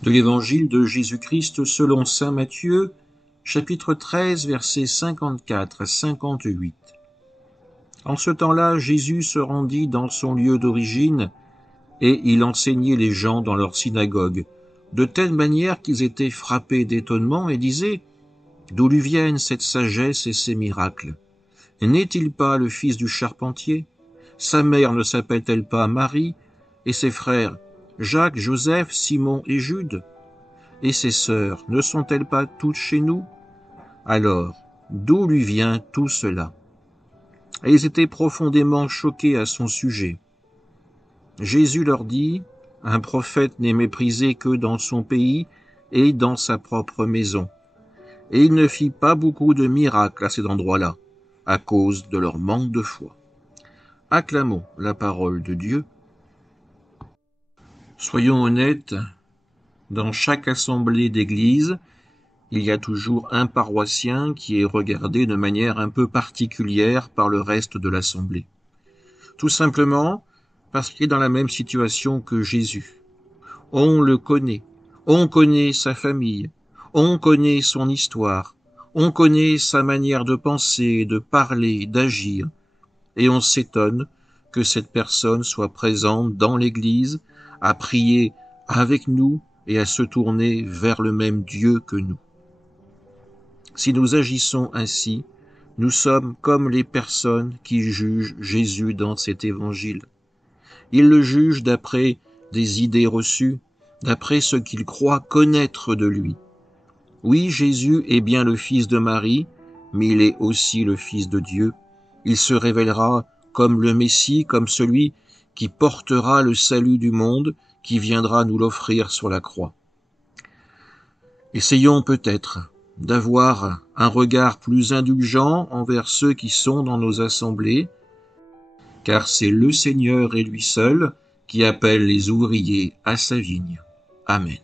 De l'Évangile de Jésus-Christ selon saint Matthieu, chapitre 13, versets 54 à 58. En ce temps-là, Jésus se rendit dans son lieu d'origine et il enseignait les gens dans leur synagogue, de telle manière qu'ils étaient frappés d'étonnement et disaient « D'où lui viennent cette sagesse et ces miracles? N'est-il pas le fils du charpentier? Sa mère ne s'appelle-t-elle pas Marie? Et ses frères Jacques, Joseph, Simon et Jude? Et ses sœurs ne sont-elles pas toutes chez nous? Alors, d'où lui vient tout cela ?» Et ils étaient profondément choqués à son sujet. Jésus leur dit, « Un prophète n'est méprisé que dans son pays et dans sa propre maison. » Et il ne fit pas beaucoup de miracles à cet endroit-là, à cause de leur manque de foi. Acclamons la parole de Dieu. Soyons honnêtes, dans chaque assemblée d'église, il y a toujours un paroissien qui est regardé de manière un peu particulière par le reste de l'assemblée. Tout simplement parce qu'il est dans la même situation que Jésus. On le connaît, on connaît sa famille, on connaît son histoire, on connaît sa manière de penser, de parler, d'agir, et on s'étonne que cette personne soit présente dans l'Église, à prier avec nous et à se tourner vers le même Dieu que nous. Si nous agissons ainsi, nous sommes comme les personnes qui jugent Jésus dans cet évangile. Ils le jugent d'après des idées reçues, d'après ce qu'ils croient connaître de lui. Oui, Jésus est bien le fils de Marie, mais il est aussi le fils de Dieu. Il se révélera comme le Messie, comme celui qui portera le salut du monde, qui viendra nous l'offrir sur la croix. Essayons peut-être d'avoir un regard plus indulgent envers ceux qui sont dans nos assemblées, car c'est le Seigneur et lui seul qui appelle les ouvriers à sa vigne. Amen.